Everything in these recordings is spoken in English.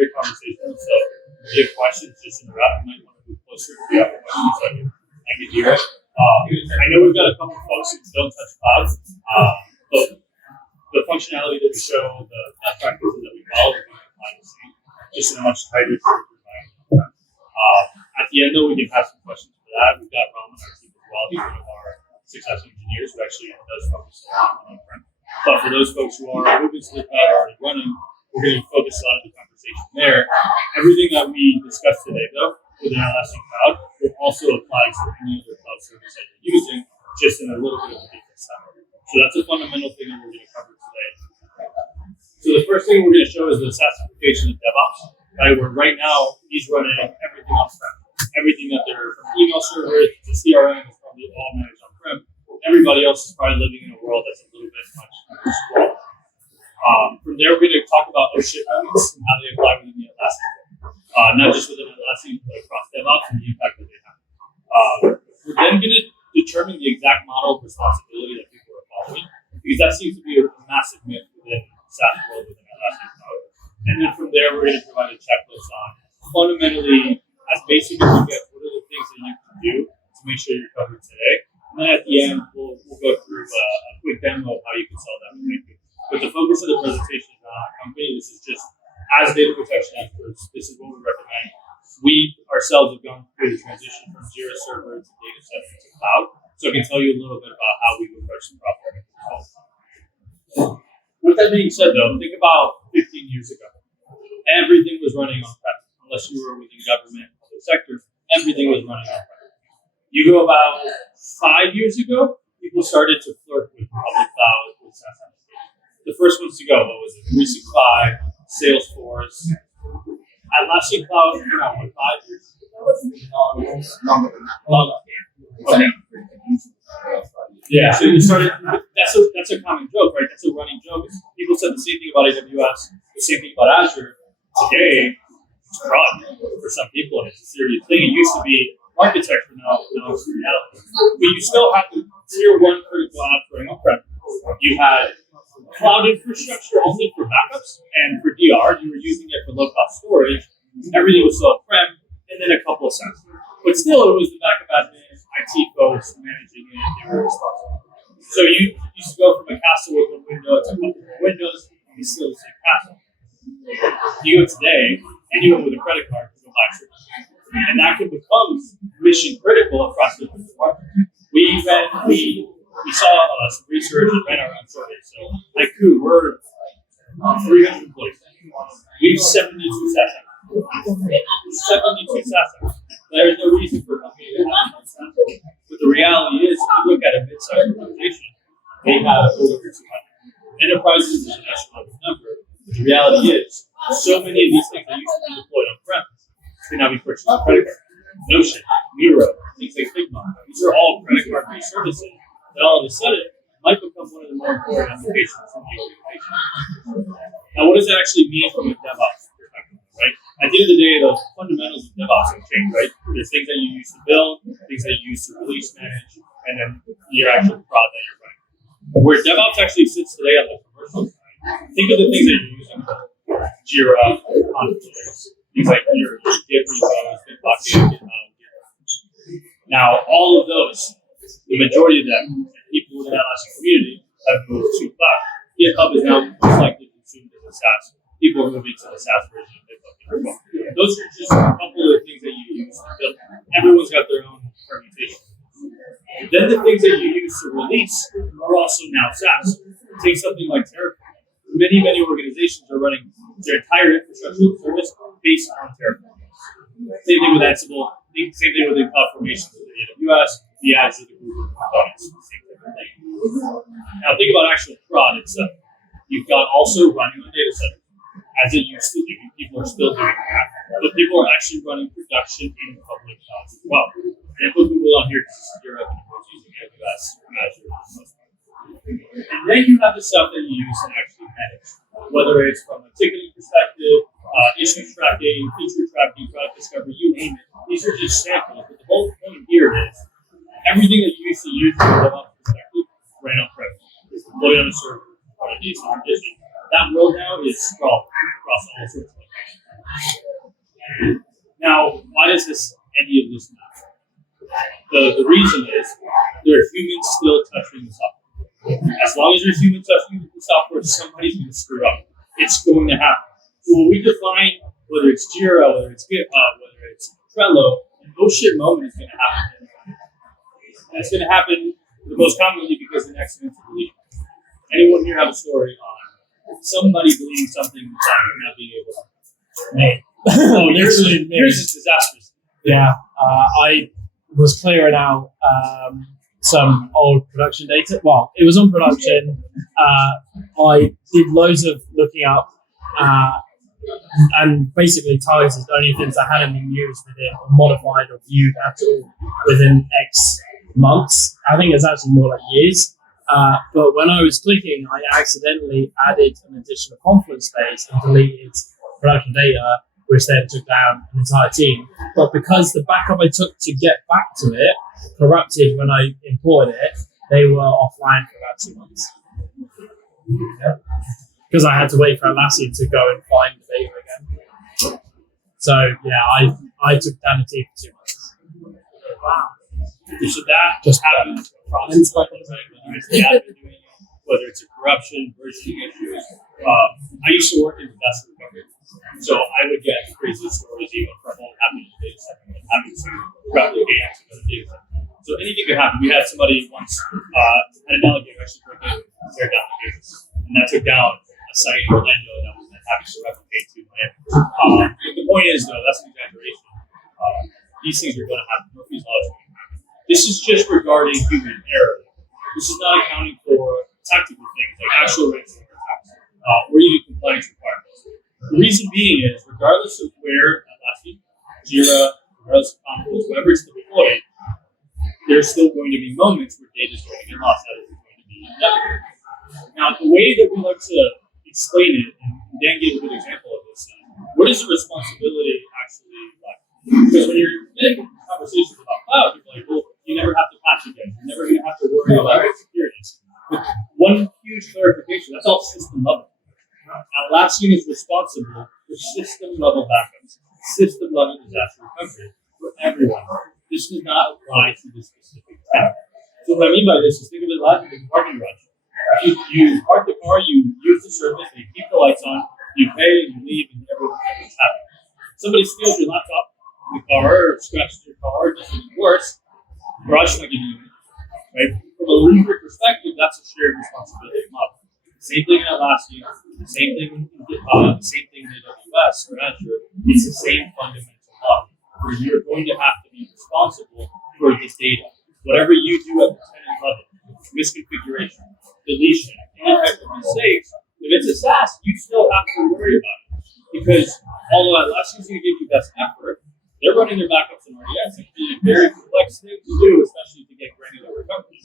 very conversational. So if you have questions, just interrupt. You might want to move closer if you have questions. I can hear it. I know we've got a couple of folks who don't touch clouds, but the functionality that we show, the best practices that we follow, we're going to apply the same, just in a much tighter environment. At the end, though, we can have some questions for that. We've got Ram on our team as well. He's one of our success engineers who actually does focus a lot on on-prem. But for those folks who are moving to the cloud or already running, we're going to focus a lot of the conversation there. Everything that we discussed today, though, within Atlassian Cloud, will also apply to any other cloud service that you're using, just in a little bit of a different style. So that's a fundamental thing that we're going to cover today. So the first thing we're going to show is the SaaS application of DevOps, right? Where right now he's running everything on-prem. Everything that they're from email servers to CRM is probably all managed on-prem. Everybody else is probably living in a world that's a little bit much more small. From there, we're going to talk about those shipments and how they apply within the Atlassian world. Not just within Atlassian, but across DevOps and the impact that they have. We're then going to determine the exact model of responsibility that people are following, because that seems to be a massive myth within SaaS world within Atlassian Cloud. And then from there, we're going to provide a checklist on fundamentally, as basic as you get, what are the things that you can do to make sure you're covered today. And then at the end, we'll go through a quick demo of how you can solve that with. But the focus of the presentation is not our company. This is just, as data protection experts, this is what we recommend. We ourselves have gone through the transition from Jira Server to data center to cloud. So I can tell you a little bit about how we would approach the problem. With that being said, though, think about 15 years ago. Everything was running on-prem. Unless you were within government, public sector, everything was running on-prem. You go about 5 years ago, people started to flirt with public cloud, with SaaS applications. The first ones to go, what was it? 365, Salesforce. Atlassian Cloud, came out, what, 5 years? Okay. Yeah, so you started, that's a common joke, right? That's a running joke. People said the same thing about AWS, the same thing about Azure. Today, it's fraud for some people, and it's a serious thing. It used to be architecture, now it's reality. But you still have the tier one critical apps running on-prem. You had cloud infrastructure only for backups, and for DR, you were using it for low-cost storage. Everything was still on-prem, and then a couple of cents. But still, it was the backup admin, IT folks managing it, they were responsible. So you used to go from a castle with one window to a couple more windows, and you still the same castle. You go today, anyone with a credit card can go buy service. And that can become mission critical across the market. We saw some research and ran our own survey. So, HYCU, we're 300 employees. We have 72 SaaS apps. 72 SaaS apps. There's no reason for a company to have one SaaS. But the reality is, if you look at a mid-sized organization, they have over 200. Enterprises is an astronomical number. But the reality is, so many of these things that used to be deployed on-prem can now be purchased on credit card. Notion, Miro, things like Figma. These are all credit card-based services that all of a sudden might become one of the more important applications in the organization. Now, what does that actually mean from a DevOps perspective, right? At the end of the day, the fundamentals of DevOps have changed, right? There's things that you use to build, things that you use to release, manage, and then your actual prod that you're running. Where DevOps actually sits today on the commercial side, think of the things that you're using: Jira, confluence, things like your Git repos, Bitbucket, Now, all of those, the majority of them, people within the Atlassian community have moved to cloud. GitHub is now most likely consumed as a SaaS. People are moving to the SaaS version of Bitbucket. Those are just a couple of the things that you use to build. Everyone's got their own permutation. Then the things that you use to release are also now SaaS. Take something like Terraform. Many organizations are running their entire infrastructure service based on Terraform. Same thing with Ansible. Same thing with the cloud formations of the AWS, the Azure, the Google components. Same type of thing. Now think about actual prod itself. You've got also running on data centers, as it used to be. People are still doing that, but people are actually running production in public clouds as well. And I put Google on here because this is Europe and everyone's using AWS, Azure, and then you have the stuff that you use to actually manage, whether it's from a ticketing perspective, issue tracking, feature tracking, product discovery, you name it. These are just samples, but the whole point here is everything that you used to use from a DevOps perspective ran on-prem. It's deployed on a server, on a decent condition. That world now is sprawled across all sorts of locations. does any of this matter? The reason is there are humans still touching the software. As long as there's humans touching the software, somebody's going to screw up. It's going to happen. So when we define whether it's Jira, whether it's GitHub, whether it's Trello, an oh shit moment is going to happen. And it's going to happen the most commonly because the next one's deletion. Anyone here have a story on somebody deleting something without not being able to? Me. Yours is disastrous. Yeah, I was clearing out some old production data. Well, it was on production. I did loads of looking up and basically targeted only things that hadn't been used within or modified or viewed at all within X months. I think it's actually more like years. But when I was clicking, I accidentally added an additional confluence space and deleted production data, which then took down an entire team. But because the backup I took to get back to it corrupted when I imported it, they were offline for about 2 months. Because I had to wait for Atlassian to go and find the data again. So yeah, I took down the team for 2 months. Wow. So that just happens across the board, whether it's a corruption, versioning issues. I used to work in disaster recovery. So I would get crazy stories even from what happened in the data set, having to replicate to another data set. So anything could happen. We had somebody once had an alligator actually break in and tear down the data, and that took down a site in Orlando that was then having to replicate to Miami. But the point is, though, that's an exaggeration. These things are going to happen. Murphy's Law is going to happen. This is just regarding human error. This is not accounting for tactical things like actual ransomware attacks or even compliance requirements. The reason being is, regardless of where Atlassian, Jira, regardless of confluence, wherever it's deployed, there's still going to be moments where data is going to get lost. That is going to be inevitable. Now, the way that we like to explain it, and Dan gave a good example of this, what is the responsibility actually like? Because when you're getting conversations about cloud, you're like, well, you never have to patch again. You're never going to have to worry about security. With one huge clarification, that's all system level. Atlassian is responsible for system level backups, system level disaster recovery for everyone. This does not apply to this specific tenant. So what I mean by this is think of it like a parking garage. You park the car, you use the service, you keep the lights on, you pay, and you leave, and everything's happy. Somebody steals your laptop in the car, or scratches your car, or does something worse, the garage is not giving you anything. Right? From a legal perspective, that's a shared responsibility model. Same thing in Atlassian, the same thing in GitHub, the same thing in AWS or Azure. It's the same fundamental model where you're going to have to be responsible for this data. Whatever you do at the tenant level, misconfiguration, deletion, any type of mistakes, if it's a SaaS, you still have to worry about it. Because although Atlassian is going to give you best effort, they're running their backups in RDS. It can be a very complex thing to do, especially to get granular recovery.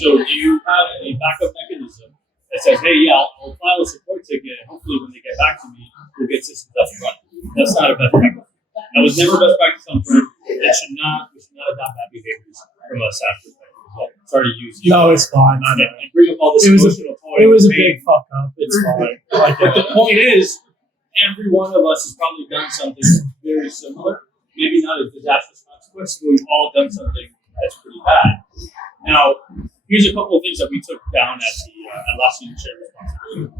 So you have a backup mechanism that says, hey, yeah, I'll file a support ticket, and hopefully when they get back to me, we'll get systems up and running. That's not a best practice. That was never best practice on prem. We should not adopt that behaviors from a SaaS perspective as well. Sorry to use No, it's fine. and bring up all this emotional toy. It was a big fuck up. It's fine. But the point is, every one of us has probably done something very similar. Maybe not a disastrous consequence, but we've all done something that's pretty bad. Now, here's a couple of things that we took down at the Atlassian Shared Responsibility.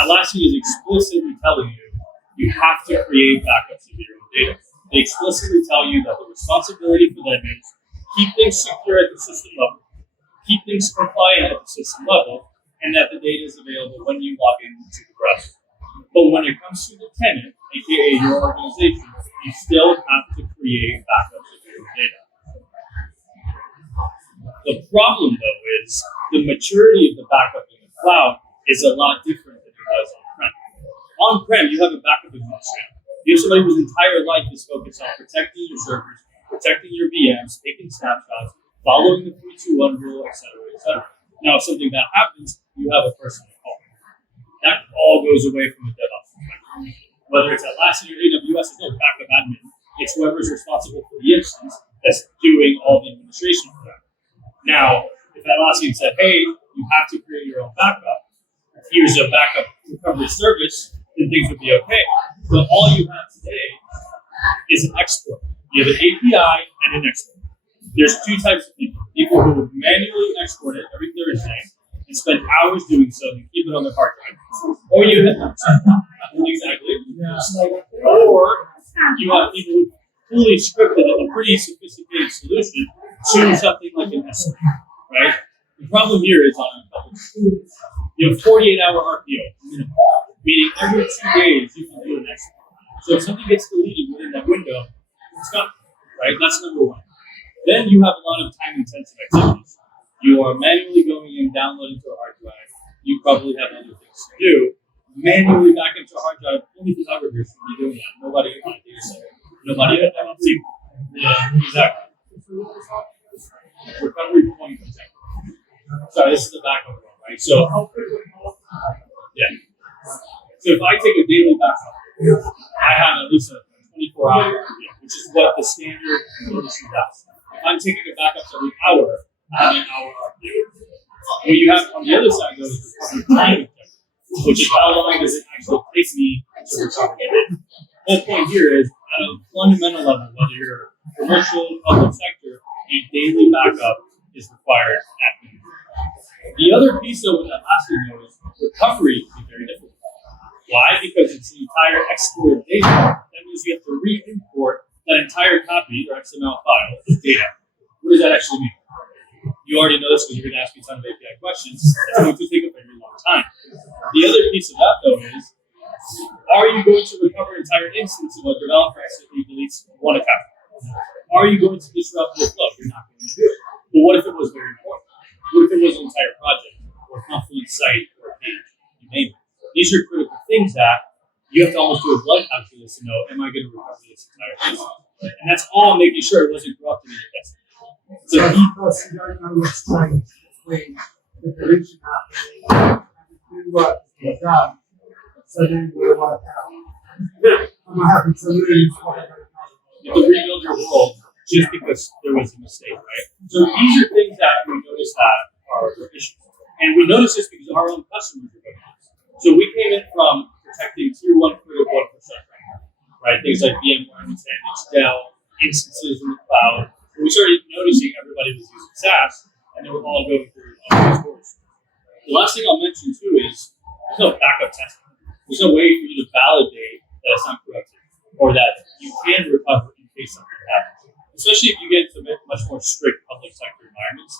Atlassian is explicitly telling you, you have to create backups of your own data. They explicitly tell you that the responsibility for them is keep things secure at the system level, keep things compliant at the system level, and that the data is available when you log into the browser. But when it comes to the tenant, aka your organization, you still have to create backups of your own data. The problem, though, is the maturity of the backup in the cloud is a lot different than it was on-prem. On-prem, you have a backup administrator. You have somebody whose entire life is focused on protecting your servers, protecting your VMs, taking snapshots, following the 3-2-1 rule, et cetera, et cetera. Now, if something bad happens, you have a person to call. That all goes away from a DevOps perspective. Whether it's Atlassian or AWS, there's no backup admin. It's whoever's responsible for the instance that's doing all the administration for that. Now, if Atlassian said, hey, you have to create your own backup, here's a backup recovery service, then things would be okay. But all you have today is an export. You have an API and an export. There's two types of people. People who manually export it every Thursday and spend hours doing so and keep it on their hard drive. Or you have exactly. Or you have people who fully scripted a pretty sophisticated solution to something like an SRE, right? The problem here is on a couple. You have 48-hour RPO minimum, meaning every 2 days you can do an export. So if something gets deleted within that window, it's gone, right? That's number one. Then you have a lot of time-intensive activities. You are manually going in, downloading to a hard drive. You probably have other things to do. Manually back into a hard drive, only photographers should be doing that. Nobody on a data center. Nobody at that team. Yeah, exactly. Recovery point comes in. Sorry, this is the backup one, right? So, yeah. So if I take a daily backup, I have at least a 24-hour review, which is what the standard industry does. If I'm taking a backup every hour, I have an hour review. What you have on the other side, though, is recovery time objective, which is how long does it actually take me to recover it. The whole point here is, at a fundamental level, whether you're commercial, public sector, a daily backup is required at minimum. The other piece of what Atlassian knows, recovery can be very difficult. Why? Because it's the entire exported data. That means you have to re-import that entire copy or XML file of data. What does that actually mean? You already know this because you're going to ask me a ton of API questions. It's going to take a very long time. The other piece of that, though, is are you going to recover an entire instance of a developer accidentally deletes one account? Are you going to disrupt your flow? You're not going to do it. But what if it was very important? What if it was an entire project or a confluence site or a page? You name it. These are critical things that you have to almost do a blood calculus to know, am I going to recover this entire piece? And that's all making sure it wasn't corrupted in your test. So because you don't know what's changed between the deletion happening and the new work being done, so then we'll work out. I'm not happy to lose what I don't know. You have to rebuild your world just because there was a mistake, right? So these are things that we notice that are issues. And we notice this because our own customers are doing this. So we came in from protecting tier 1 critical infrastructure, right? Things like VMware, Nutanix, Dell, instances in the cloud. And we started noticing everybody was using SaaS, and they were all going through storage. The last thing I'll mention too is there's no backup testing. There's no way for you to validate that it's not corrupted or that you can recover in case something happens. Especially if you get into much more strict public sector environments.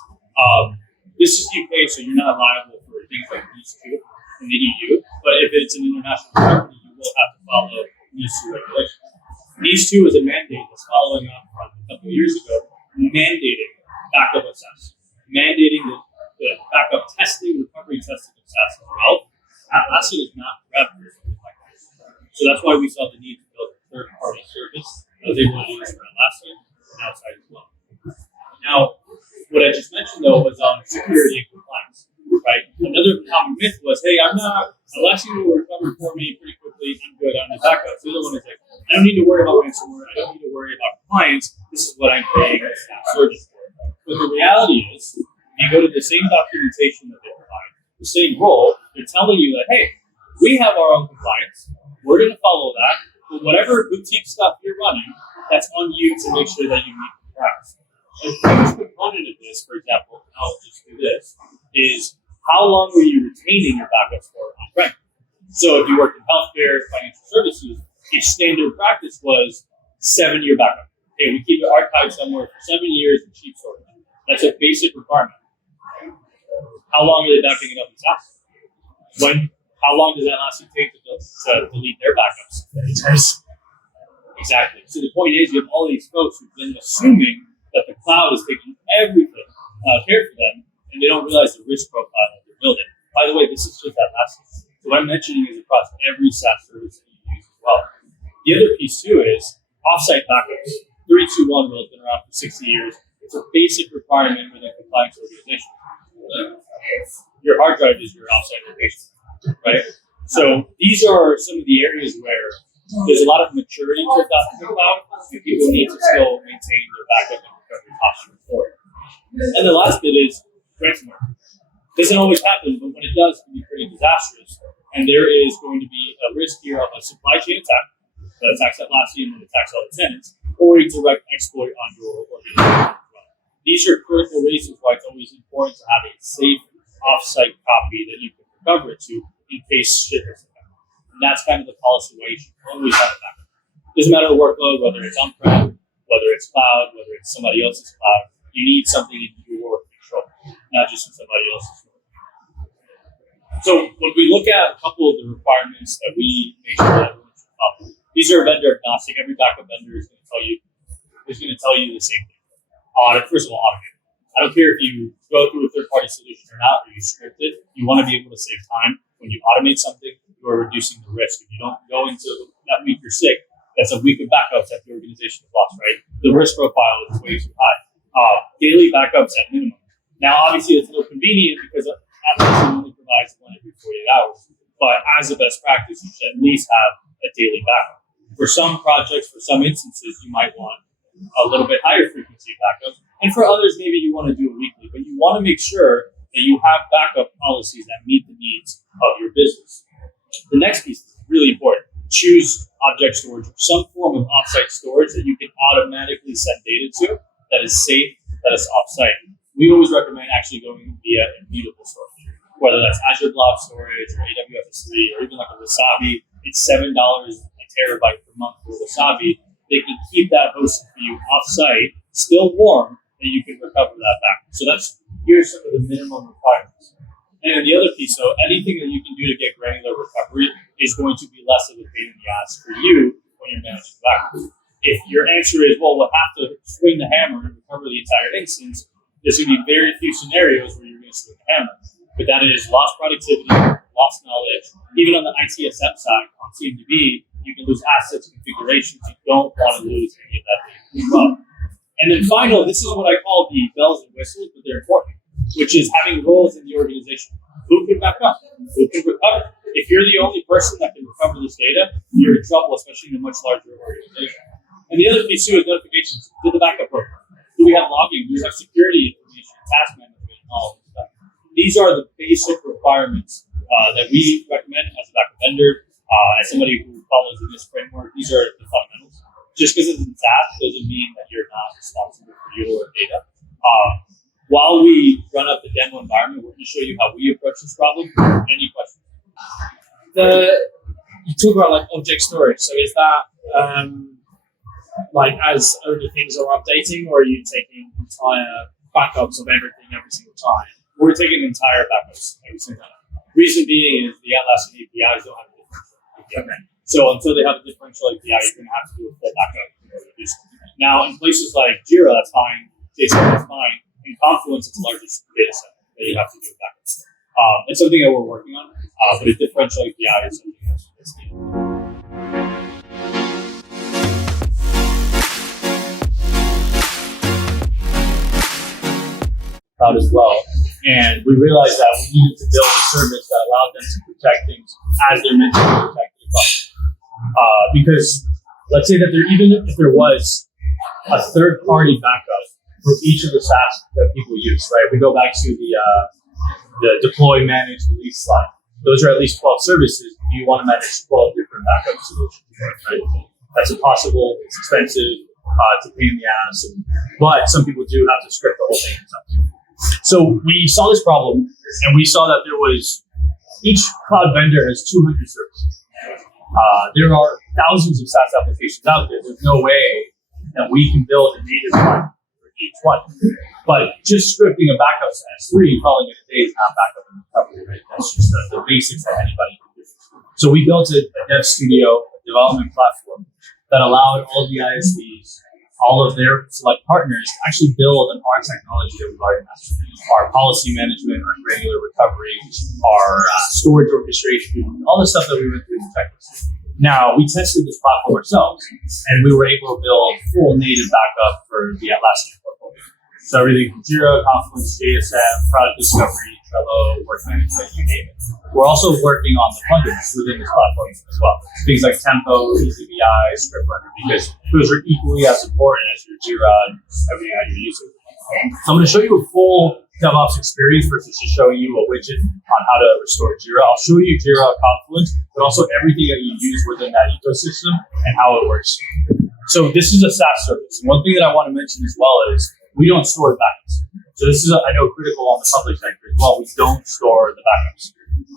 This is UK, so you're not liable for things like NIS2 in the EU. But if it's an international company, you will have to follow NIS2 regulations. NIS2 is a mandate that's following up from a couple of years ago, mandating backup of SaaS, mandating the backup testing, recovery testing of SaaS as well. Atlassian is not prepped for something like this. So that's why we saw the need to build a third-party service that was able to do this for Atlassian and outside as well. Now, what I just mentioned, though, was on security and compliance, right? Another common myth was, hey, Atlassian will recover for me pretty quickly, I'm good, I'm the backup. The other one is like, I don't need to worry about ransomware, I don't need to worry about compliance, this is what I'm paying service for. But the reality is, you go to the same documentation that they provide, the same role, they're telling you that, hey, we have our own compliance, we're going to follow that, but whatever boutique stuff you're running, that's on you to make sure that you meet the price. A huge component of this, for example, and I'll just do this, is how long were you retaining your backups for on-prem? So if you work in healthcare, financial services, its standard practice was 7-year backup. Okay, we keep it archived somewhere for 7 years in cheap storage. That's a basic requirement. How long are they backing it up in SaaS? How long does Atlassian take to delete their backups? Exactly. So the point is, you have all these folks who've been assuming that the cloud is taking everything care for them, and they don't realize the risk profile that they're building. By the way, this is just Atlassian. So what I'm mentioning is across every SaaS service that you use as well. The other piece too is offsite backups. 3-2-1 rule has been around for 60 years. It's a basic requirement within compliance organizations. Your hard drive is your offsite location, right? So these are some of the areas where there's a lot of maturity to adopting the cloud, and people need to still maintain their backup and recovery posture for it. And the last bit is ransomware. Doesn't always happen, but when it does, it can be pretty disastrous. And there is going to be a risk here of a supply chain attack that attacks Atlassian and attacks all the tenants, or a direct exploit on your organization as well. These are critical reasons why it's always important to have a safe off-site copy that you can recover it to in case shit hits the fan. And that's kind of the policy why you should always have a backup. Doesn't matter the workload, whether it's on-prem, whether it's cloud, whether it's somebody else's cloud, you need something in your control, not just in somebody else's. So when we look at a couple of the requirements that we make sure that everyone should follow, these are vendor agnostic. Every backup vendor is going to tell you the same thing. First of all, automate. I don't care if you go through a third-party solution or not, or you script it. You want to be able to save time. When you automate something, you are reducing the risk. If you don't go into that week you're sick, that's a week of backups that the organization has lost, right? The risk profile is way too high. Daily backups at minimum. Now, obviously, it's a little convenient because Atlassian only provides one every 48 hours. But as a best practice, you should at least have a daily backup. For some projects, for some instances, you might want a little bit higher frequency backup. And for others, maybe you want to do it weekly. But you want to make sure that you have backup policies that meet the needs of your business. The next piece is really important. Choose object storage or some form of offsite storage that you can automatically send data to that is safe, that is offsite. We always recommend actually going via immutable storage, whether that's Azure Blob Storage or AWS S3 or even like a Wasabi. It's $7 a terabyte per month for Wasabi. They can keep that hosted for you offsite, still warm, and you can recover that back. So here's some of the minimum requirements. And then the other piece, so anything that you can do to get granular recovery is going to be less of a pain in the ass for you when you're managing backup. If your answer is, well, we'll have to swing the hammer and recover the entire instance, there's going to be very few scenarios where you're going to swing the hammer. But that is lost productivity, lost knowledge. Even on the ITSM side, on CMDB, you can lose assets, configurations. You don't want to lose any of that data as well. And then finally, this is what I call the bells and whistles, but they're important, which is having roles in the organization. Who can back up? Who can recover? If you're the only person that can recover this data, you're in trouble, especially in a much larger organization. And the other piece too is notifications to the backup program. Do we have logging? Do we have security information, task management, and all of this stuff? These are the basic requirements that we recommend as a backup vendor. As somebody who follows in this framework, these are the fundamentals. Just because it's in SaaS doesn't mean that you're not responsible for your data. While we run up the demo environment, we're going to show you how we approach this problem. Any questions? You talk about like object storage. So is that like as only things are updating, or are you taking entire backups of everything every single time? We're taking entire backups every single time. Reason being is the Atlassian APIs don't have a differential API. So until they have a differential API, you're going to have to do a full backup in order to do something. Now, in places like Jira, that's fine. JSON, that's fine. In Confluence, it's the largest data set that you have to do a backup. It's something that we're working on, but a differential API is something that's needed. Cloud as well. And we realized that we needed to build a service that allowed them to protect things as they're meant to be protected. Because let's say that even if there was a third-party backup for each of the SaaS that people use, right? We go back to the deploy, manage, release slide. Those are at least 12 services. You want to manage 12 different backup solutions, right? That's impossible. It's expensive. It's a pain in the ass. But some people do have to script the whole thing themselves. So we saw this problem, and we saw that each cloud vendor has 200 services. There are thousands of SaaS applications out there. There's no way that we can build a native one for each one. But just scripting a backup to S3, calling it a day is not backup and recovery, right? That's just the basics that anybody can do. So we built a dev studio, a development platform that allowed all the ISVs, all of their select partners to actually build on our technology that we've already mastered. Our policy management, our granular recovery, our storage orchestration, all the stuff that we went through in the checklist. Now, we tested this platform ourselves, and we were able to build full native backup for the Atlassian portfolio. So everything from Jira, Confluence, JSM, product discovery, Trello, work management, you name it. We're also working on the plugins within this platform as well. Things like Tempo, EasyBI, ScriptRunner, because those are equally as important as your Jira and everything that you're using. So I'm going to show you a full DevOps experience versus just showing you a widget on how to restore Jira. I'll show you Jira Confluence, but also everything that you use within that ecosystem and how it works. So this is a SaaS service. And one thing that I want to mention as well is we don't store backups. So this is, I know, critical on the public sector as well. We don't store the backups.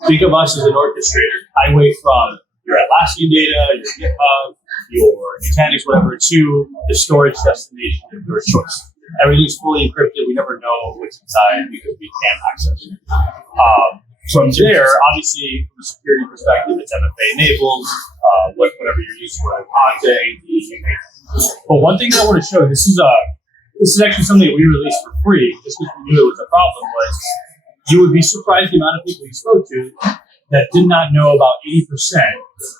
Think of us as an orchestrator, highway from your Atlassian data, your GitHub, your Nutanix, whatever, to the storage destination of your choice. Everything's fully encrypted. We never know what's inside because we can't access it. From there, obviously, from a security perspective, it's MFA enabled, whatever you're used to, Okta, AD, you name it. But one thing that I want to show, this is actually something that we released for free, just because we knew it was a problem, was you would be surprised the amount of people you spoke to that did not know about 80%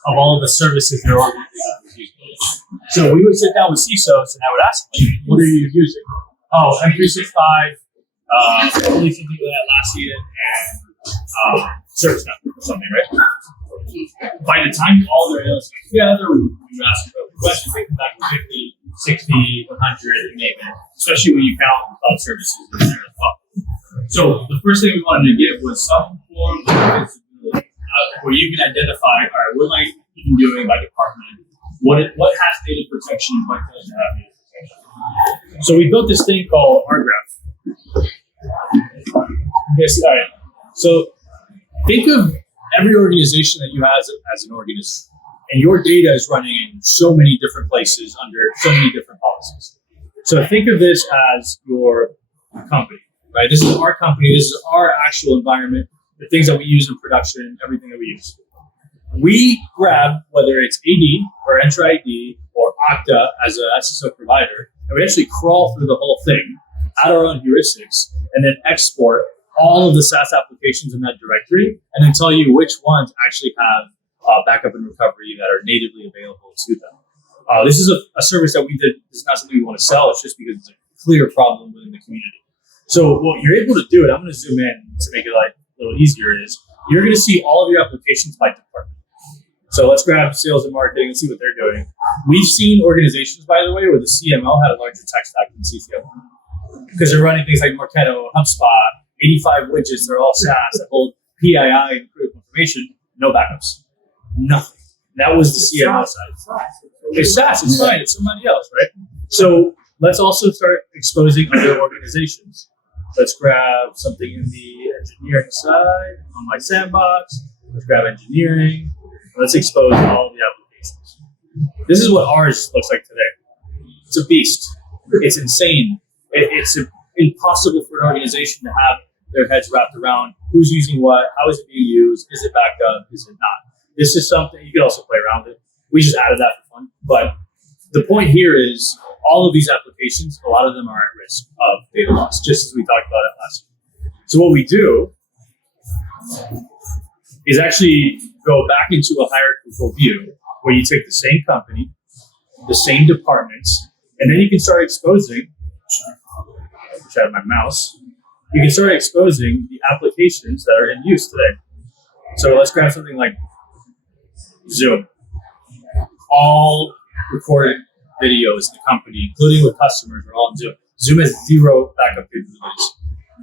of all of the services their organization was using. So we would sit down with CISOs and I would ask them, what are you using? Oh, M365, only something with Atlassian and ServiceNow or something, right? By the time all their analysts got together, we would ask them questions, they come back with 50, 60, 100, you name it, especially when you count cloud services in there as well. So the first thing we wanted to give was some form of visibility where you can identify, all right, what am I even doing by department? What has data protection and what doesn't have data protection? So we built this thing called rgraph. Yes, all right. So think of every organization that you have as an organism, and your data is running in so many different places under so many different policies. So think of this as your company, right? This is our company. This is our actual environment, the things that we use in production, everything that we use. We grab, whether it's AD or Entra ID or Okta as an SSO provider, and we actually crawl through the whole thing, add our own heuristics, and then export all of the SaaS applications in that directory, and then tell you which ones actually have backup and recovery that are natively available to them. This is a service that we did. This is not something we want to sell. It's just because it's a clear problem within the community. So what you're able to do, and I'm going to zoom in to make it like a little easier, is you're going to see all of your applications by department. So let's grab sales and marketing and see what they're doing. We've seen organizations, by the way, where the CMO had a larger tech stack than the CTO because they're running things like Marketo, HubSpot, 85 widgets. They're all SaaS that hold PII and critical information. No backups, nothing. That was the CMO side. It's SaaS. It's fine. It's somebody else, right? So let's also start exposing other organizations. Let's grab something in the engineering side on my sandbox. Let's grab engineering. Let's expose all of the applications. This is what ours looks like today. It's a beast. It's insane. It's impossible for an organization to have their heads wrapped around who's using what, how is it being used, is it backed up, is it not. This is something you can also play around with. We just added that for fun. But the point here is all of these applications, a lot of them are at risk of data loss, just as we talked about it last week. So what we do is actually go back into a hierarchical view where you take the same company, the same departments, and then you can start exposing, which I have my mouse, you can start exposing the applications that are in use today. So let's grab something like Zoom. All recorded videos in the company, including with customers, are all in Zoom. Zoom has zero backup capabilities.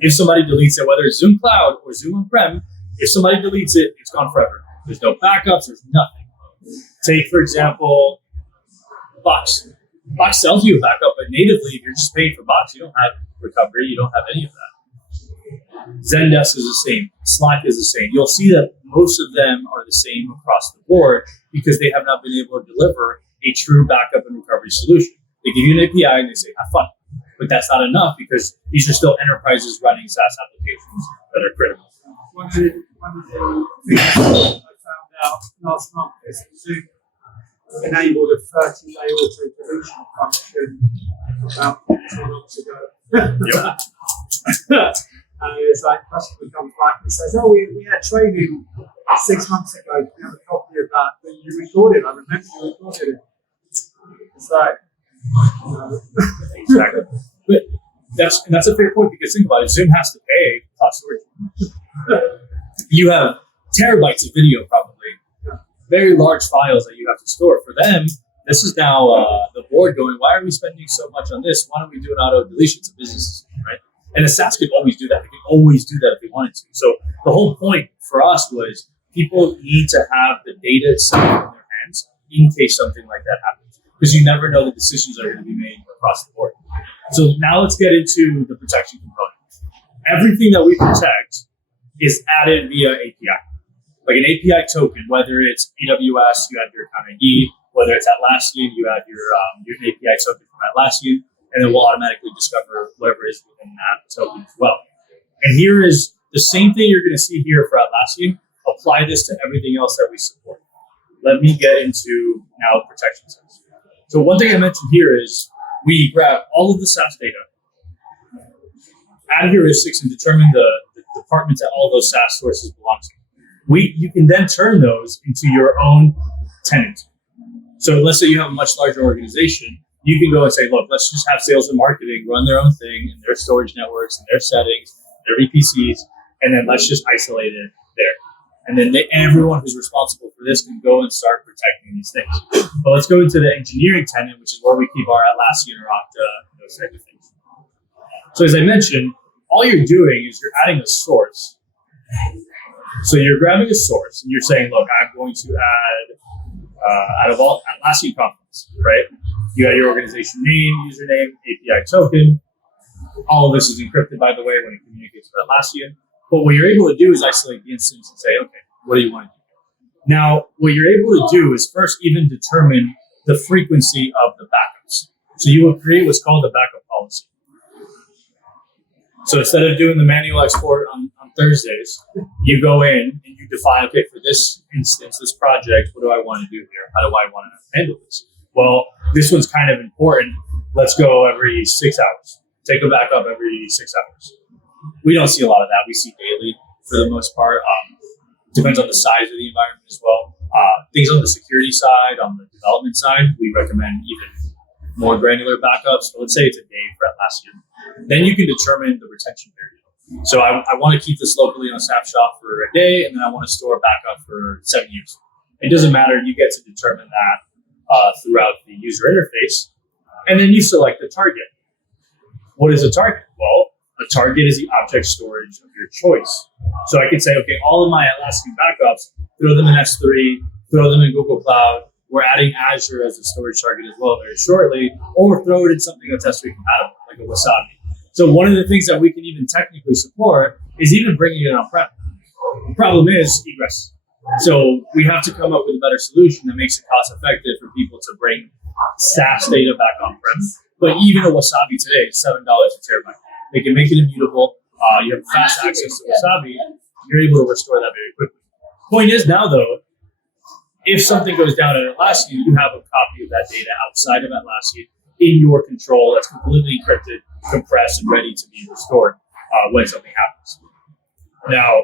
If somebody deletes it, whether it's Zoom Cloud or Zoom On-Prem, if somebody deletes it, it's gone forever. There's no backups, there's nothing. Take, for example, Box. Box sells you a backup, but natively, if you're just paying for Box, you don't have recovery, you don't have any of that. Zendesk is the same. Slack is the same. You'll see that most of them are the same across the board because they have not been able to deliver a true backup and recovery solution. They give you an API and they say, have fun. But that's not enough because these are still enterprises running SaaS applications that are critical. One of the things I found out last month is that Zoom enabled a 30-day auto deletion function about 2 months ago. Yep. And it's like customer comes back and says, "Oh, we had training 6 months ago. Can we have a copy of that? But you recorded. I remember you recorded it." It's like, exactly. But that's a fair point because think about it. Zoom has to pay cloud storage. You have terabytes of video, probably very large files that you have to store. For them, this is now the board going, "Why are we spending so much on this? Why don't we do an auto deletion?" It's a business decision, right? And the SaaS could always do that. They could always do that if they wanted to. So the whole point for us was people need to have the data itself in their hands in case something like that happens, because you never know the decisions that are going to be made across the board. So now let's get into the protection component. Everything that we protect is added via API. Like an API token, whether it's AWS, you have your account ID, whether it's Atlassian, you have your API token from Atlassian, and then we'll automatically discover whatever is within that token as well. And here is the same thing you're going to see here for Atlassian. Apply this to everything else that we support. Let me get into now protection sets. So one thing I mentioned here is we grab all of the SaaS data, add heuristics, and determine the departments that all those SaaS sources belong to. You can then turn those into your own tenant. So let's say you have a much larger organization, you can go and say, look, let's just have sales and marketing run their own thing in their storage networks and their settings, their VPCs, and then let's just isolate it there. And then everyone who's responsible for this can go and start protecting these things. But let's go into the engineering tenant, which is where we keep our Atlassian or Okta, those type of things. So as I mentioned, all you're doing is you're adding a source. So you're grabbing a source and you're saying, look, I'm going to add, out of all Atlassian confluence, right? You got your organization name, username, API token. All of this is encrypted, by the way, when it communicates with Atlassian. But what you're able to do is isolate the instance and say, okay, what do you want to do? Now, what you're able to do is first even determine the frequency of the backups. So you will create what's called a backup policy. So instead of doing the manual export on Thursdays, you go in and you define, okay, for this instance, this project, what do I want to do here? How do I want to handle this? Well, this one's kind of important. Let's go every 6 hours. Take a backup every 6 hours. We don't see a lot of that. We see daily for the most part. Depends on the size of the environment as well. Things on the security side, on the development side, we recommend even more granular backups. So let's say it's a day for Atlassian. Then you can determine the retention period. So I want to keep this locally on a snapshot for a day, and then I want to store a backup for 7 years. It doesn't matter. You get to determine that throughout the user interface. And then you select the target. What is a target? Well, a target is the object storage of your choice. So I can say, okay, all of my Atlassian backups, throw them in S3, throw them in Google Cloud. We're adding Azure as a storage target as well very shortly, or throw it in something that's S3 compatible, like a Wasabi. So one of the things that we can even technically support is even bringing it on-prem. The problem is egress. So we have to come up with a better solution that makes it cost-effective for people to bring SaaS data back on-prem. But even a Wasabi today is $7 a terabyte. They can make it immutable. You have fast access to Wasabi. You're able to restore that very quickly. Point is now, though, if something goes down at Atlassian, you have a copy of that data outside of Atlassian in your control that's completely encrypted, compressed, and ready to be restored when something happens. Now,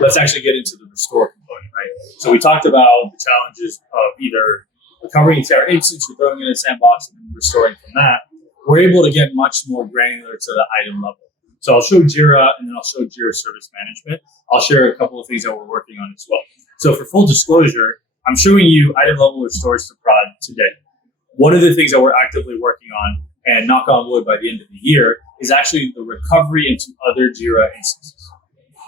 let's actually get into the restore component, right? So we talked about the challenges of either recovering an entire instance or throwing it in a sandbox and then restoring from that. We're able to get much more granular to the item level. So I'll show Jira and then I'll show Jira Service Management. I'll share a couple of things that we're working on as well. So for full disclosure, I'm showing you item level restores to prod today. One of the things that we're actively working on, and knock on wood by the end of the year, is actually the recovery into other Jira instances.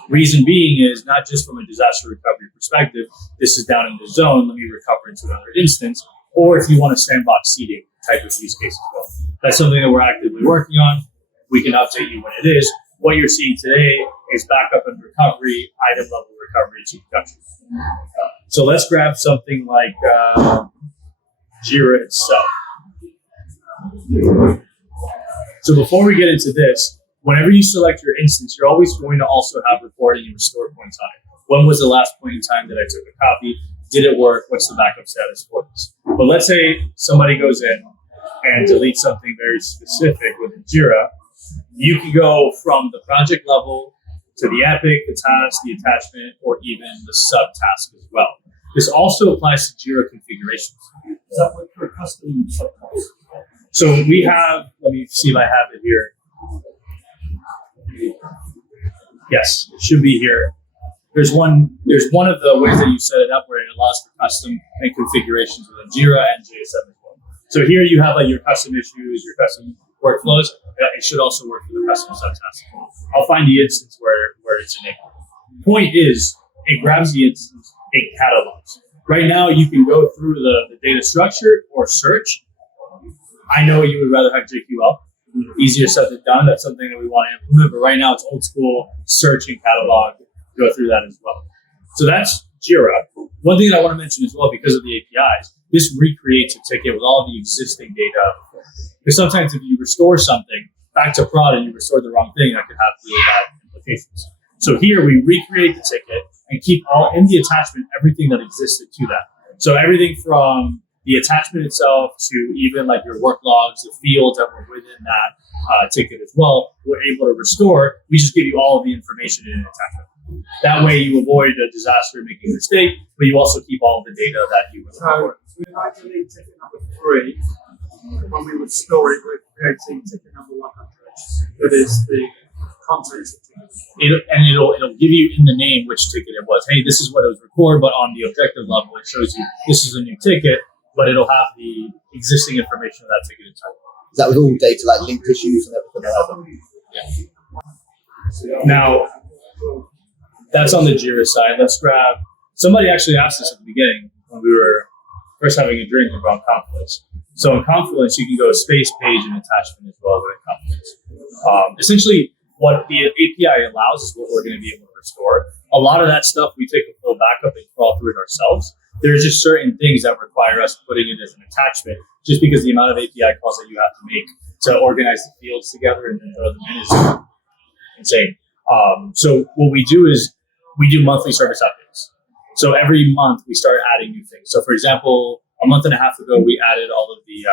Reason being is not just from a disaster recovery perspective, this is down in the zone, let me recover into another instance, or if you want a sandbox seeding type of use case as well. That's something that we're actively working on. We can update you when it is. What you're seeing today is backup and recovery, item level recovery to production. So let's grab something like Jira itself. So before we get into this, whenever you select your instance, you're always going to also have reporting and restore points on it. When was the last point in time that I took a copy? Did it work? What's the backup status for this? But let's say somebody goes in and deletes something very specific within Jira. You can go from the project level to the epic, the task, the attachment, or even the subtask as well. This also applies to Jira configurations. Is that what your custom subtasks? So we have, let me see if I have it here. Yes, it should be here. There's one of the ways that you set it up where it allows for custom and configurations within Jira and JSM as well. So here you have like your custom issues, your custom workflows, it should also work for the custom subtask. I'll find the instance where it's enabled. Point is, it grabs the instance, it catalogs. Right now, you can go through the data structure or search. I know you would rather have JQL. Easier said than done. That's something that we want to implement. But right now, it's old school search and catalog. Go through that as well. So that's Jira. One thing that I want to mention as well, because of the APIs, this recreates a ticket with all the existing data. Because sometimes if you restore something back to prod and you restore the wrong thing, that could have really bad implications. So here we recreate the ticket and keep all in the attachment everything that existed to that. So everything from the attachment itself to even like your work logs, the fields that were within that ticket as well, we're able to restore. We just give you all of the information in an attachment. That way you avoid a disaster making a mistake, but you also keep all of the data that you would report. So we like to leave ticket number 3. When we would store it, we're creating ticket number 100. That is the context of ticket. It'll give you in the name which ticket it was. Hey, this is what it was recorded, but on the objective level, it shows you this is a new ticket, but it'll have the existing information of that ticket inside. Is that with all data like linked issues and everything like that? Now, that's on the Jira side. Let's grab, somebody actually asked us at the beginning when we were first having a drink about Confluence. So in Confluence, you can go space, page, and attachment as well in Confluence. Essentially, what the API allows is what we're going to be able to restore. A lot of that stuff, we take a full backup and crawl through it ourselves. There's just certain things that require us putting it as an attachment, just because the amount of API calls that you have to make to organize the fields together and then throw them in is insane. So what we do is we do monthly service updates. So every month we start adding new things. So for example, a month and a half ago, we added all of the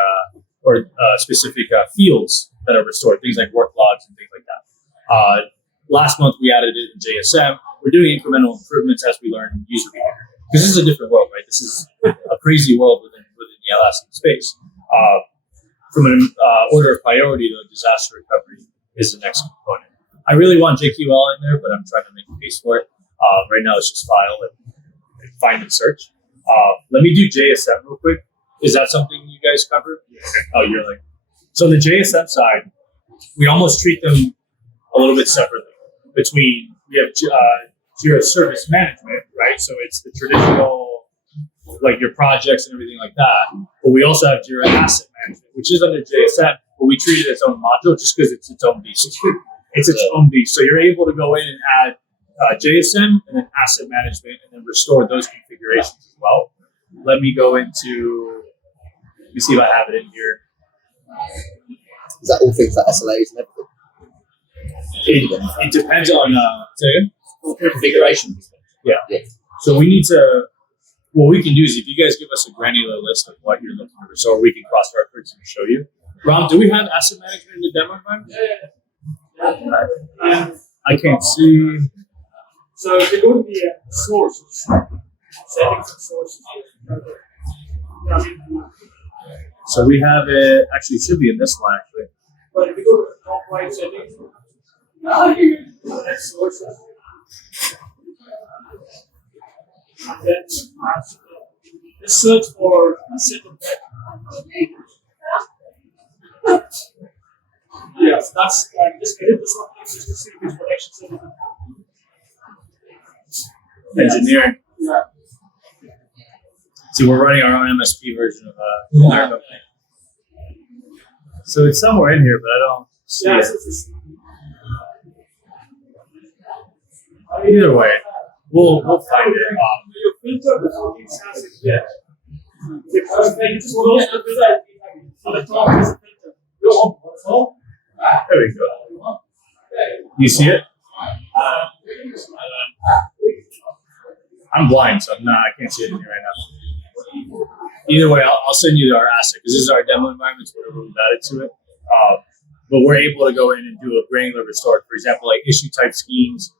specific fields that are restored, things like work logs and things like that. Last month, we added it in JSM. We're doing incremental improvements as we learn user behavior. Because this is a different world, right? This is a crazy world within the Atlassian space. From an order of priority, the disaster recovery is the next component. I really want JQL in there, but I'm trying to make a case for it. Right now, it's just file and find and search. Let me do JSM real quick. Is that something you guys cover? Yes. Oh, you're like, so the JSM side, we almost treat them a little bit separately. We have Jira Service Management, right? So it's the traditional, like your projects and everything like that. But we also have Jira Asset Management, which is under JSM, but we treat it as its own module just because it's its own beast. It's its own beast. So you're able to go in and add JSM and then asset management and then restore those configurations as well. Let me go into, let me see if I have it in here. Is that all things like SLAs and everything? It depends on Configuration. Yeah. So we need to, what we can do is if you guys give us a granular list of what you're looking for, so we can cross-reference and show you. Ram, do we have asset management in the demo environment? Yeah. I can't see. So if you go to the sources, settings and sources. So we have it, actually it should be in this one actually. But if you go to the top right settings, that's sources. And then let's search for a set of yes, that's just edit this one just to see which protection setting. Engineering. Yeah. See, we're running our own MSP version of our company. So it's somewhere in here, but I don't see it. Either way, we'll find it. Your filter before you SaaS is there. Because when you close the filter, on the top is a filter. Go on. There we go. You see it? I'm blind, so I can't see it in here right now. Either way, I'll send you our asset because this is our demo environment, so whatever we've added to it. But we're able to go in and do a granular restore, for example, like issue type schemes,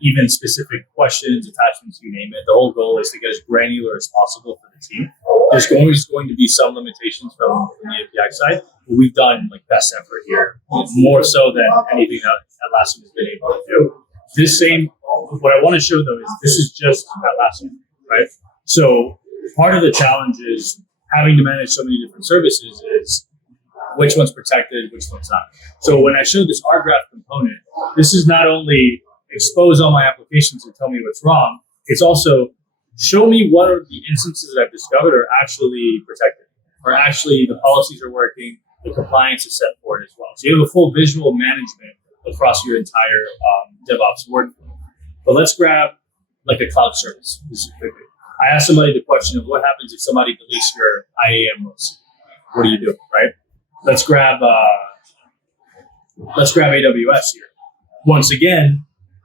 even specific questions, attachments, you name it. The whole goal is to get as granular as possible for the team. There's always going to be some limitations from the API side, but we've done like best effort here, more so than anything that Atlassian has been able to do. What I want to show though is this is just Atlassian, right? So part of the challenge is having to manage so many different services is which one's protected, which one's not. So when I showed this rgraph component, this is not only expose all my applications and tell me what's wrong, it's also show me what are the instances that I've discovered are actually protected, or actually the policies are working, the compliance is set for it as well. So you have a full visual management across your entire DevOps workflow. But let's grab like a cloud service specifically. I asked somebody the question of what happens if somebody deletes your IAM roles. What do you do, right? Let's grab AWS here. Once again,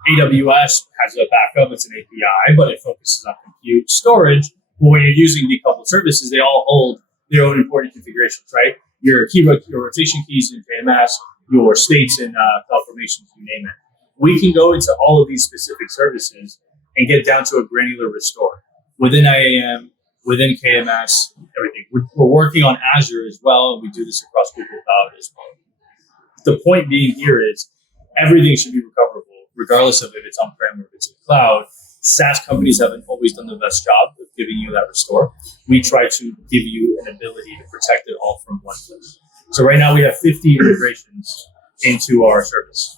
AWS has a backup. It's an API, but it focuses on compute storage. But when you're using decoupled services, they all hold their own important configurations, right? Your rotation keys in KMS, your states in CloudFormations, you name it. We can go into all of these specific services and get down to a granular restore within IAM, within KMS, everything. We're working on Azure as well, and we do this across Google Cloud as well. The point being here is everything should be recoverable, regardless of if it's on-prem or if it's in the cloud. SaaS companies haven't always done the best job of giving you that restore. We try to give you an ability to protect it all from one place. So right now we have 50 integrations into our service.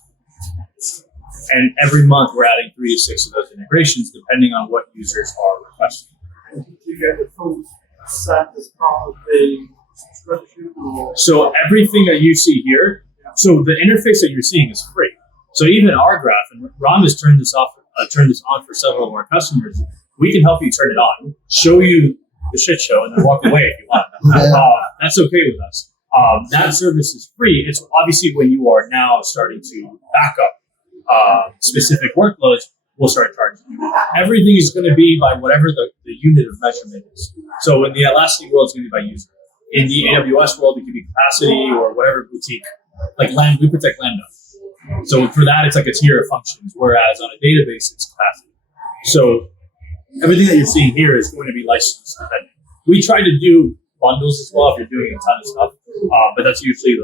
And every month we're adding 3 to 6 of those integrations, depending on what users are requesting. Do you get the full set as part of the subscription? Or? So everything that you see here, so the interface that you're seeing is free. So even our graph, and Ron has turned this on for several of our customers, we can help you turn it on, show you the shit show, and then walk away if you want. That's okay with us. That service is free. It's obviously when you are now starting to back up specific workloads, we'll start charging you. Everything is going to be by whatever the unit of measurement is. So in the Atlassian world, it's going to be by user. In the AWS world, it could be capacity or whatever boutique. Like we protect Lambda. So for that, it's like a tier of functions, whereas on a database, it's capacity. So everything that you're seeing here is going to be license dependent. We try to do bundles as well if you're doing a ton of stuff, but that's usually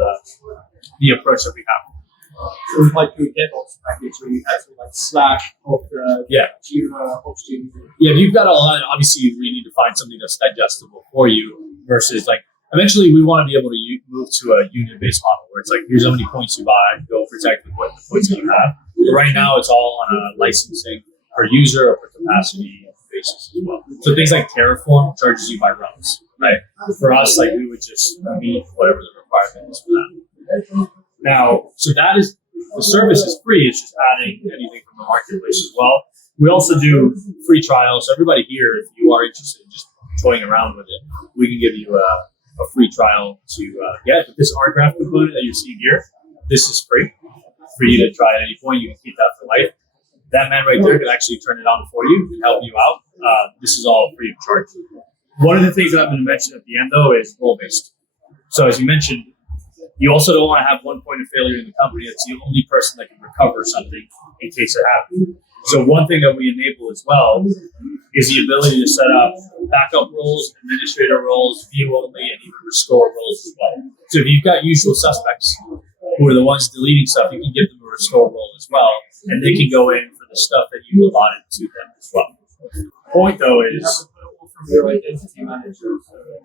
the approach that we have. So it's like your DevOps package where you have like Slack or Jira or Yeah, if you've got a lot, obviously we need to find something that's digestible for you versus like, eventually we want to be able to move to a unit-based model where it's like, here's how many points you buy, go protect the points that you have. But right now it's all on a licensing per user or per capacity basis as well. So things like Terraform charges you by runs, right? For us, like we would just meet whatever the requirement is for that. Now, so that is, the service is free, it's just adding anything from the marketplace as well. We also do free trials. So everybody here, if you are interested in just toying around with it, we can give you a free trial to get. But this rgraph component that you're seeing here, this is free for you to try at any point. You can keep that for life. That man right there can actually turn it on for you and help you out. This is all free of charge. One of the things that I'm going to mention at the end, though, is role-based. So as you mentioned, you also don't want to have one point of failure in the company that's the only person that can recover something in case it happens. So one thing that we enable as well is the ability to set up backup roles, administrator roles, view only, and even restore roles as well. So if you've got usual suspects who are the ones deleting stuff, you can give them a restore role as well, and they can go in for the stuff that you allotted to them as well. The point though is,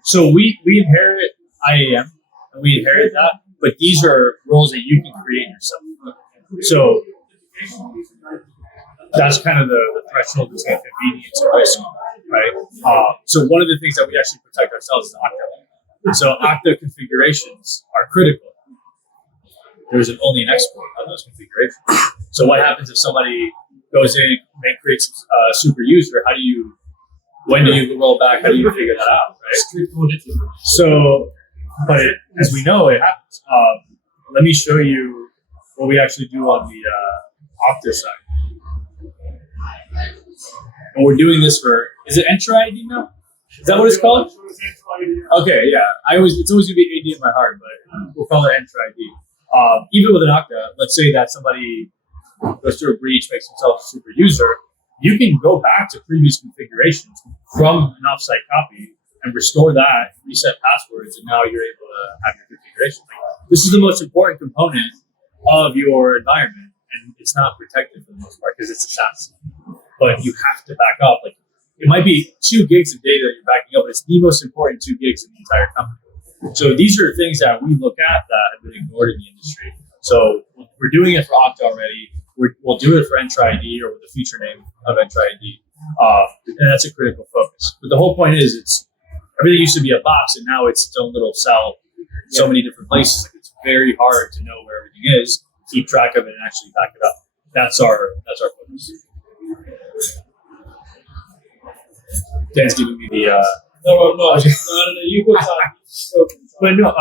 so we inherit IAM, and we inherit that, but these are roles that you can create yourself. So that's kind of the threshold between convenience and risk, right? So one of the things that we actually protect ourselves is Okta. And so Okta configurations are critical. There's only an export of those configurations. So what happens if somebody goes in and creates a super user? When do you roll back? How do you figure that out, right? So, but as we know, it happens. Let me show you what we actually do on the Okta side. And we're doing this for, is it Entra ID now? Is that what it's called? Okay, yeah. It's always gonna be AD in my heart, but we'll call it Entra ID. Even with an Okta, let's say that somebody goes through a breach, makes himself a super user, you can go back to previous configurations from an offsite copy and restore that, reset passwords, and now you're able to have your configuration. This is the most important component of your environment, and it's not protected for the most part because it's a SaaS. But you have to back up. Like it might be 2 gigs of data that you're backing up, but it's the most important 2 gigs in the entire company. So these are things that we look at that have been ignored in the industry. So we're doing it for Okta already. We'll do it for Entra ID or with the future name of Entra ID. And that's a critical focus. But the whole point is everything used to be a box and now it's its own little cell in so many different places. Like it's very hard to know where everything is, keep track of it, and actually back it up. That's our focus. Dan's giving me the No, I'm not. No, you put that. but no,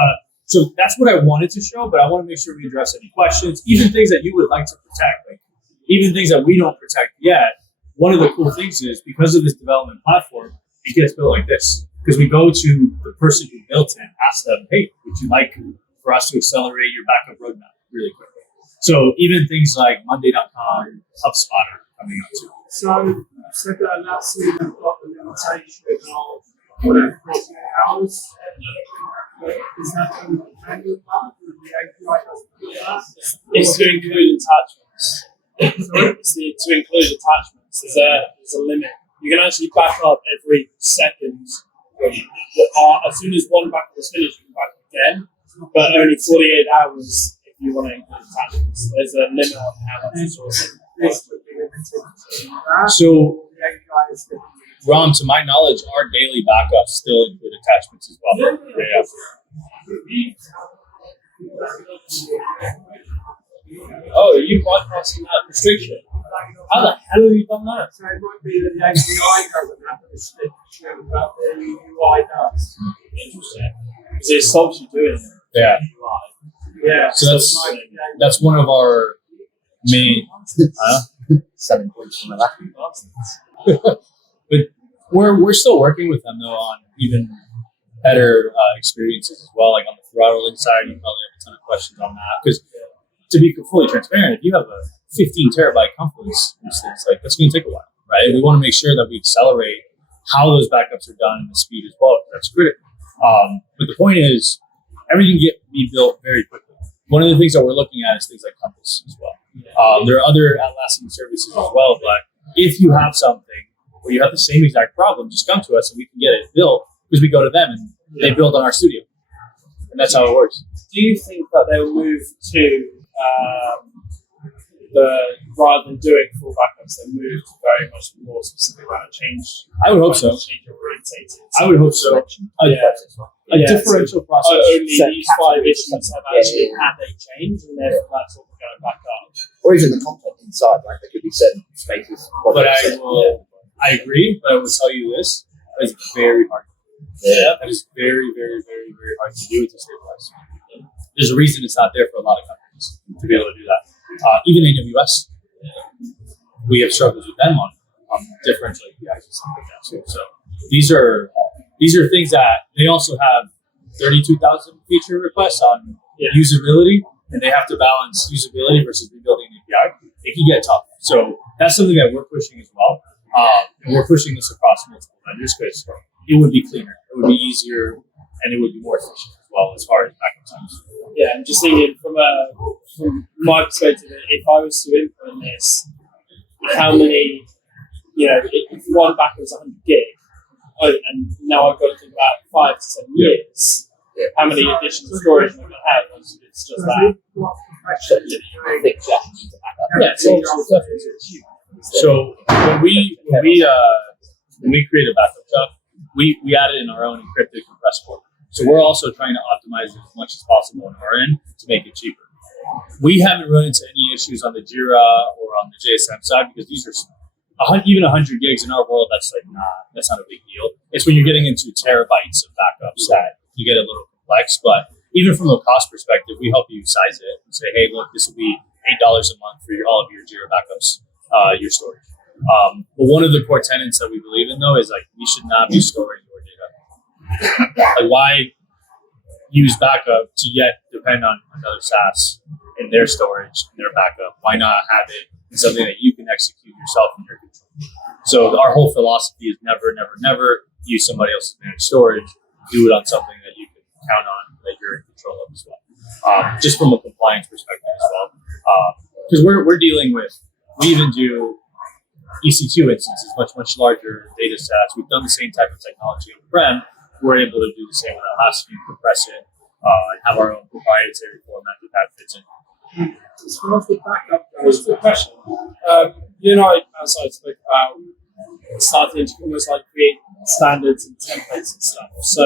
so that's what I wanted to show, but I want to make sure we address any questions, even things that you would like to protect, like even things that we don't protect yet. One of the cool things is because of this development platform, it gets built like this. Because we go to the person who built it and ask them, hey, would you like for us to accelerate your backup roadmap really quickly? So even things like Monday.com, HubSpot are coming up too. So that Atlassian have got the limitation of 48 hours. Is that going to handle that? The API doesn't do that? It's to include attachments. To include attachments. There's a limit. You can actually back up every second. As soon as one backup is finished, you can back up again, but only 48 hours if you want to include attachments. There's a limit on how much resources. So, Ram, to my knowledge, our daily backups still include attachments as well. Yeah. Oh, are you bypassing that restriction? How the hell have you done that? So it might be that the API doesn't have a restriction, but the UI does. Interesting. Because it stops you doing it. Yeah. Yeah. So that's one of our main. 7 points from that. But we're still working with them though on even better experiences as well. Like on the throttling side, you probably have a ton of questions on that. Because to be fully transparent, if you have a 15 terabyte confluence instance, like that's going to take a while, right? We want to make sure that we accelerate how those backups are done and the speed as well. That's critical. But the point is, everything can be built very quickly. One of the things that we're looking at is things like Compass as well. There are other Atlassian services as well, but if you have something where you have the same exact problem, just come to us and we can get it built because we go to them and they build on our studio. And that's how it works. Do you think that they'll move to rather than doing full backups, they move to very much more specific kind of change? I would hope so. Change orientated. I would hope so. A differential process. Only these 5 issues have actually had a change, and therefore that's what we're going to back up. Or even the content inside, right? There could be certain spaces. But I agree, but I will tell you this, that is very hard. Yeah. That is very, very, very, very hard to do to stabilize. There's a reason it's not there for a lot of companies to be able to do that. Even AWS, we have struggles with them on differential APIs and stuff like that too. So these are things that they also have 32,000 feature requests on usability, and they have to balance usability versus rebuilding an API. It can get tough. So that's something that we're pushing as well. And we're pushing this across multiple vendors because it would be cleaner, it would be easier, and it would be more efficient as well as far as backup times. Yeah, I'm just thinking from my perspective, if I was to implement this, how many, if one backup is 100 gig, and now I've got to think about 5 to 7 years, how many additional storage am I going to have? It's just that. So when we create a backup job, we add it in our own encrypted compressed port. So we're also trying to optimize it as much as possible on our end to make it cheaper. We haven't run into any issues on the Jira or on the JSM side because these are even 100 gigs in our world. That's not a big deal. It's when you're getting into terabytes of backups that you get a little complex. But even from a cost perspective, we help you size it and say, hey, look, this will be $8 a month for all of your Jira backups, your storage. But one of the core tenets that we believe in, though, is like we should not be storing your data. Like, why use backup to yet depend on another SaaS in their storage, in their backup? Why not have it in something that you can execute yourself in your control? So our whole philosophy is never, never, never use somebody else's managed storage. Do it on something that you can count on, that you're in control of as well. Just from a compliance perspective as well. Because we're dealing with, we even do EC2 instances, much larger data sets. We've done the same type of technology on-prem. we're able to do the same with Atlassian, compress it, and have our own proprietary format that fits in. As far as the backup goes, the question, you and I, as I spoke about, starting to almost like create standards and templates and stuff. So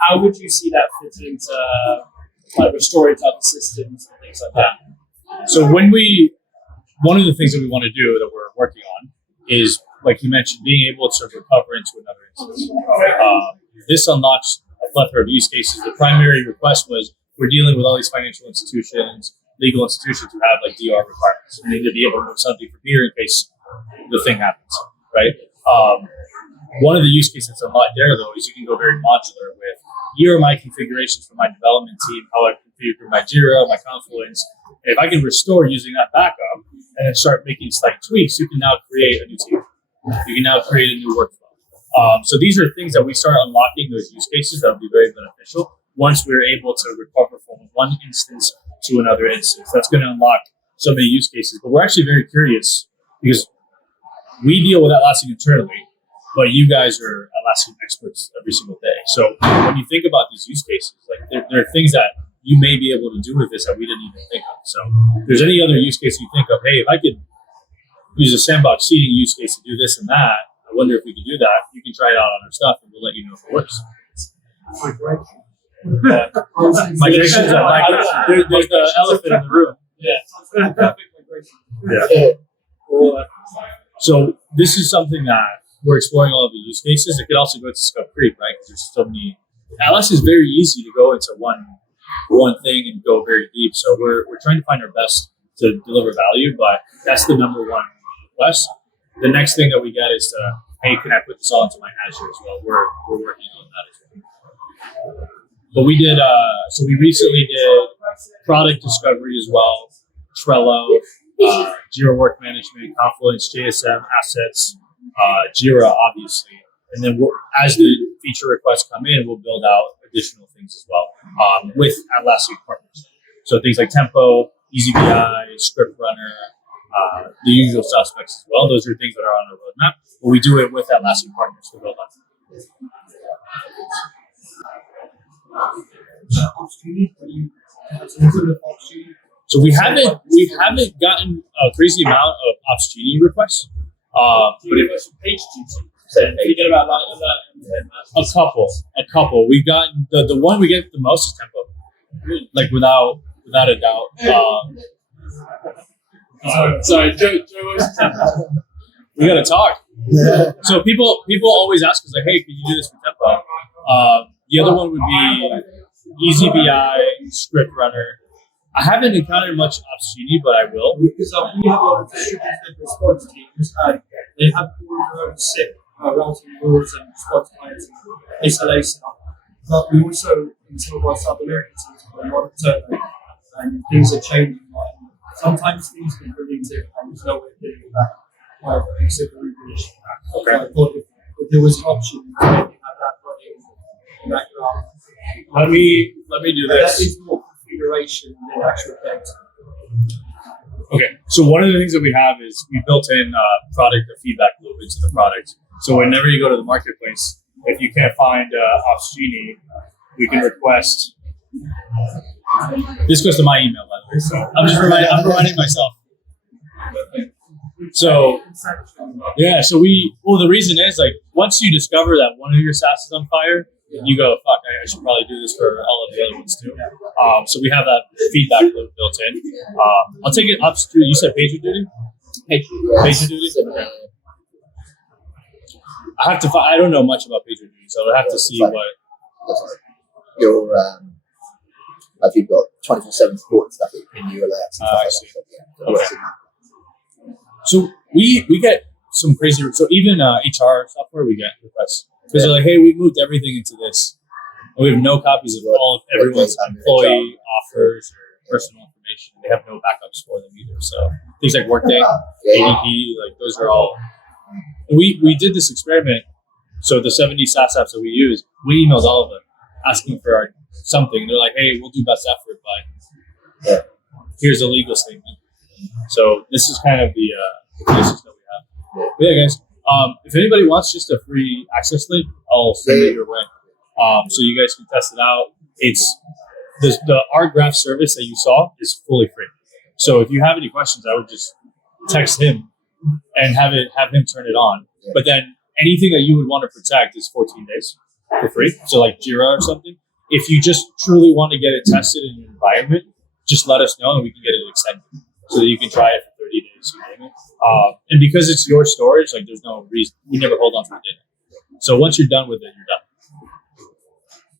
how would you see that fit into like restoring to other systems and things like that? So one of the things that we want to do that we're working on is, like you mentioned, being able to recover into another instance. This unlocks a plethora of use cases. The primary request was we're dealing with all these financial institutions, legal institutions who have like DR requirements. We need to be able to move something from here in case the thing happens, right? One of the use cases that's unlocked there, though, is you can go very modular with here are my configurations for my development team, how I configure my Jira, my Confluence. If I can restore using that backup and then start making slight tweaks, you can now create a new team. You can now create a new workflow. So these are things that we start unlocking those use cases that will be very beneficial once we're able to recover from one instance to another instance. That's going to unlock so many use cases. But we're actually very curious because we deal with Atlassian internally, but you guys are Atlassian experts every single day. So when you think about these use cases, like there are things that you may be able to do with this that we didn't even think of. So if there's any other use case you think of, hey, if I could use a sandbox seeding use case to do this and that, I wonder if we could do that. You can try it out on our stuff and we'll let you know if it works. Migrations are migration. There's the elephant in the room. Yeah. So this is something that we're exploring all of the use cases. It could also go to scope creep, right? Because there's so many. Atlas is very easy to go into one thing and go very deep. So we're trying to find our best to deliver value, but that's the number one request. The next thing that we get is to, hey, can I put this all into my Azure as well? We're working on that as well. But we did, so we recently did product discovery as well, Trello, Jira Work Management, Confluence, JSM, Assets, Jira, obviously. And then as the feature requests come in, we'll build out additional things as well with Atlassian partners. So things like Tempo, EasyBI, Script Runner, the usual suspects as well. Those are things that are on our roadmap, but we do it with Atlassian partners to build on. So we haven't gotten a crazy amount of Ops Genie requests, but if Page Forget about a couple. We've gotten the one we get the most is Tempo, like without a doubt. Sorry, Joe was Tempo. We gotta talk. So people always ask us like, hey, can you do this with Tempo? The other one would be EasyBI, Script Runner. I haven't encountered much Ops Genie, but I will. Because we have a lot of distributed response teams, and they have all their own set routing rules and response plans and SLA stuff. But we also, in some of our South American teams, have a lot of turnover, and things are changing. Sometimes things can bring into it, and there's no way of getting it back. Except for regulation. Okay. So I thought if there was an option to maybe have that running in the background. Let me do this. That is more configuration than actual data. Okay, so one of the things that we have is we built in product or feedback loop into the product. So whenever you go to the marketplace, if you can't find Ops Genie, we can request. This goes to my email, by the way. So I'm reminding myself. So yeah, so the reason is like once you discover that one of your SaaS is on fire, you go, fuck, I should probably do this for all of the other ones too. So we have that feedback loop built in. I'll take it up to, you said PagerDuty? PagerDuty? Okay. I have to I don't know much about PagerDuty, so I'll have to see what. Your, have you got 24/7 support and stuff in your alerts and stuff I like see. that? Okay. So we get some crazy, so even HR software, we get requests. Because they're like, hey, we moved everything into this. And we have no copies of all of everyone's employee offers or personal information. They have no backups for them either. So things like Workday, ADP, like those are all. We did this experiment. So the 70 SaaS apps that we use, we emailed all of them asking for something. They're like, hey, we'll do best effort, but here's a legal statement. So this is kind of the cases that we have. But yeah, guys. If anybody wants just a free access link, I'll send it your way. So you guys can test it out. It's the art graph service that you saw is fully free. So if you have any questions, I would just text him and have him turn it on. Yeah. But then anything that you would want to protect is 14 days for free. So like Jira or something. If you just truly want to get it tested in your environment, just let us know and we can get it extended so that you can try it for 30 days. You name it. And because it's your storage, like there's no reason we never hold on to the data. So once you're done with it, you're done.